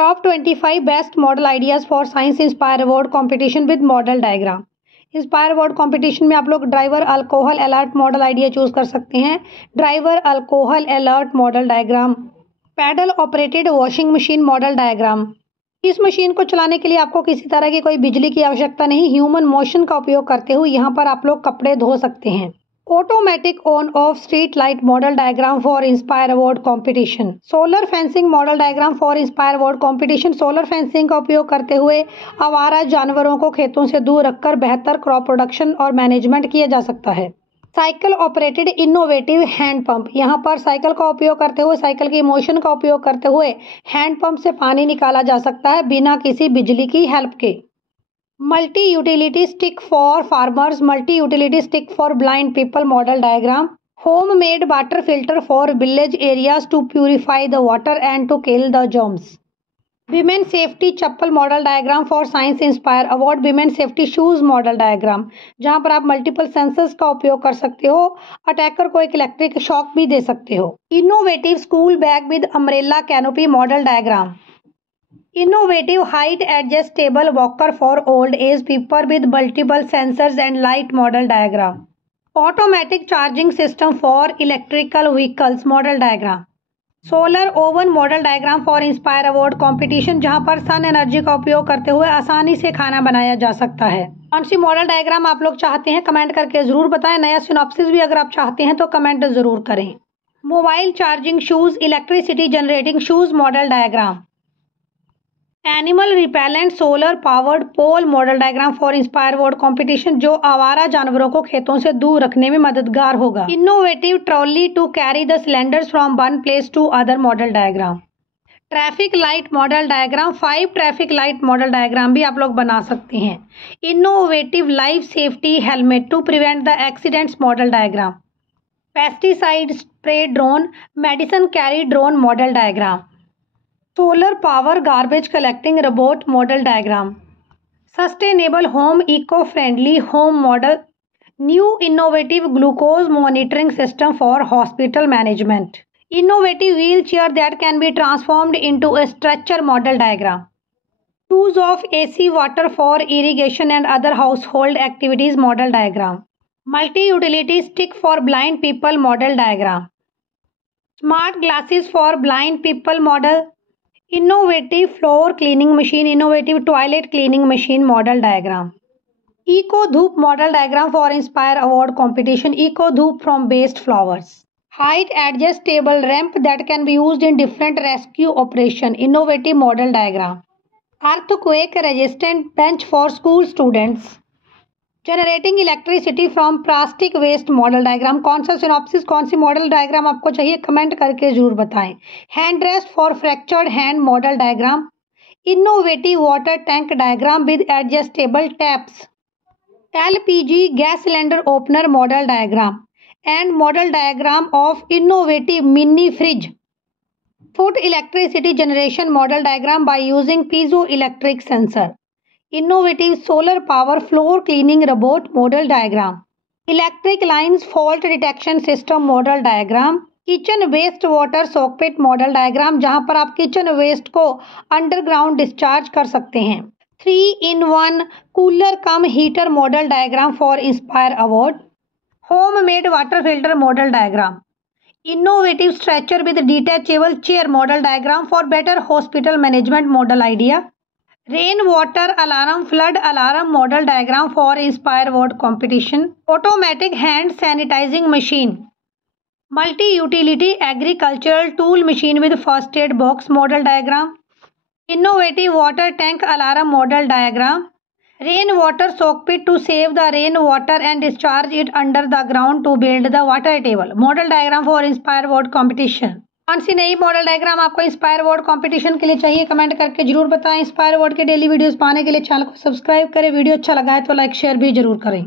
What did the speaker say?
Top 25 best model ideas for science inspire award competition with model diagram. Inspire award competition में आप लोग driver alcohol alert model idea choose कर सकते हैं। Driver alcohol alert model diagram, pedal operated washing machine model diagram. इस machine को चलाने के लिए आपको किसी तरह की कोई बिजली की आवश्यकता नहीं, ह्यूमन मोशन का उपयोग करते हुए यहाँ पर आप लोग कपड़े धो सकते हैं। Automatic on off street light model diagram for inspire award competition. Solar fencing model diagram for inspire award competition. Solar fencing का उपयोग करते हुए आवारा जानवरों को खेतों से दूर रखकर बेहतर क्रॉप प्रोडक्शन और मैनेजमेंट किया जा सकता है। Cycle operated innovative hand pump. यहाँ पर साइकिल का उपयोग करते हुए, साइकिल की मोशन का उपयोग करते हुए हैंड पंप से पानी निकाला जा सकता है बिना किसी बिजली की हेल्प के। Multi utility stick for farmers, multi utility stick for blind people model diagram. Home made water filter for village areas to purify the water and to kill the germs. Women safety chappal model diagram for science inspire award. Women safety shoes model diagram, जहां पर आप multiple sensors का उपयोग कर सकते हो, attacker को एक इलेक्ट्रिक शॉक भी दे सकते हो। Innovative school bag with umbrella canopy model diagram. Innovative height adjustable walker for old age people with multiple sensors and light model diagram. Automatic charging system for electrical vehicles model diagram. Solar oven model diagram for inspire award competition, जहां पर sun energy का उपयोग करते हुए आसानी से खाना बनाया जा सकता है। कौन सी मॉडल डायग्राम आप लोग चाहते हैं कमेंट करके जरूर बताएं। नया सिनॉप्सिस भी अगर आप चाहते हैं तो कमेंट जरूर करें। Mobile charging shoes electricity generating shoes model diagram. Animal repellent solar powered pole model diagram for inspire award competition, जो आवारा जानवरों को खेतों से दूर रखने में मददगार होगा। Innovative trolley to carry the cylinders from one place to other model diagram. Traffic light model diagram, 5 traffic light model diagram भी आप लोग बना सकते हैं। Innovative life safety helmet to prevent the accidents model diagram. Pesticide spray drone medicine carry drone model diagram. Solar power garbage collecting robot model diagram. Sustainable home eco friendly home model. New innovative glucose monitoring system for hospital management. Innovative wheel chair that can be transformed into a stretcher model diagram. Use of AC water for irrigation and other household activities model diagram. Multi utility stick for blind people model diagram. Smart glasses for blind people model. Innovative floor cleaning machine, innovative toilet cleaning machine model diagram. Eco dhoop model diagram for inspire award competition. Eco dhoop from based flowers. Height adjustable ramp that can be used in different rescue operation, innovative model diagram. Earthquake resistant bench for school students. Generating electricity from plastic waste model diagram. कौन सा synopsis, कौन सी model diagram आपको चाहिए comment करके जरूर बताएं। Hand rest for fractured hand model diagram. Innovative water tank diagram with adjustable taps. LPG gas cylinder opener model diagram and model diagram of innovative mini fridge. Foot electricity generation model diagram by using piezo electric sensor. Innovative solar power floor cleaning robot model diagram. Electric lines fault detection system model diagram. Kitchen waste water socket model diagram, जहां पर आप kitchen waste को underground discharge कर सकते हैं। 3-in-1 cooler cum heater model diagram for inspire award. Home made water filter model diagram. Innovative stretcher with detachable chair model diagram for better hospital management model idea. Rain water alarm flood alarm model diagram for inspire award competition. Automatic hand sanitising machine. Multi utility agricultural tool machine with first aid box model diagram. Innovative water tank alarm model diagram. Rain water socket to save the rain water and discharge it under the ground to build the water table model diagram for inspire award competition. कौन सी नई model diagram आपको inspire award competition के लिए चाहिए comment करके जरूर बताएं। इंस्पायर अवार्ड के डेली वीडियोस पाने के लिए चैनल को सब्सक्राइब करें। वीडियो अच्छा लगा है तो लाइक शेयर भी जरूर करें।